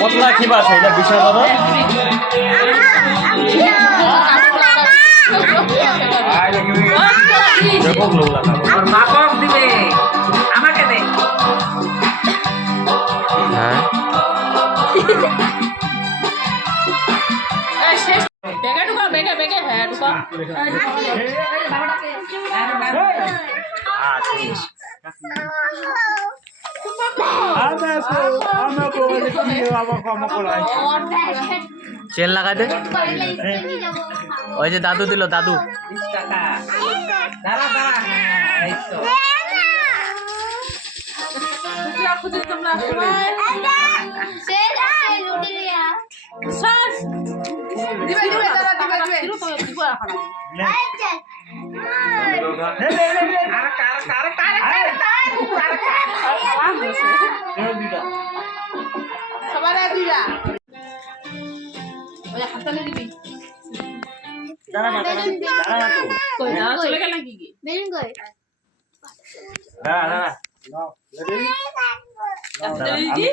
কতলা কি বাস এটা বিশাল বড় দেখো লোলা আর মাকক দিবে আমাকে দে হ্যাঁ এই শেষ বেগে ঢুকা বেগে হ্যাঁ ঢুকা চেন লাগাই দে ওই যে দাদু দিল দাদু সবার দিরা ওই হাতলে দিবি দাঁড়া না কই না চলে গেল কি বেরিং কই দাঁড়া নাও রেডি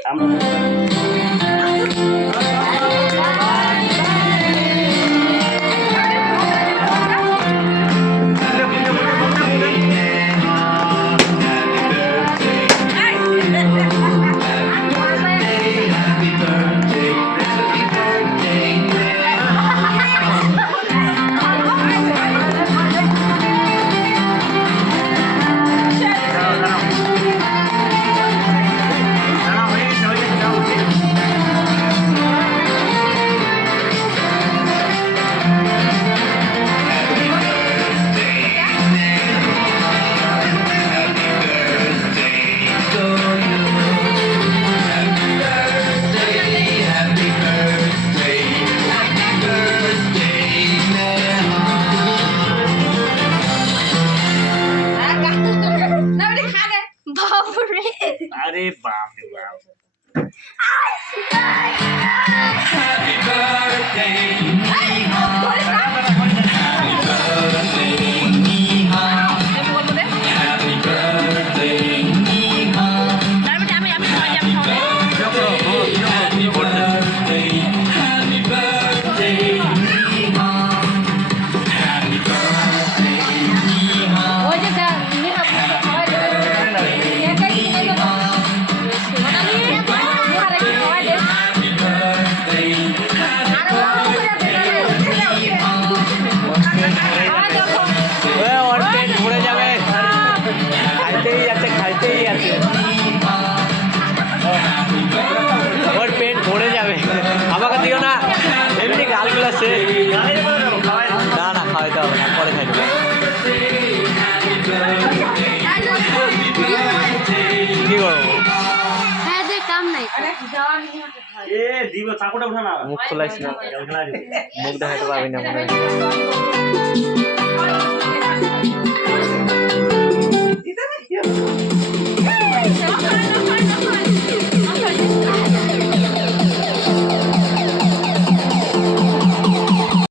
अरे बाप रे बाप हैप्पी बर्थडे ना ना खाওয়াইতে হবে না পরে খাই দেবো কি করবো মুখ খোলাইস না মুখ দেখাতে পারবি না মনে হয়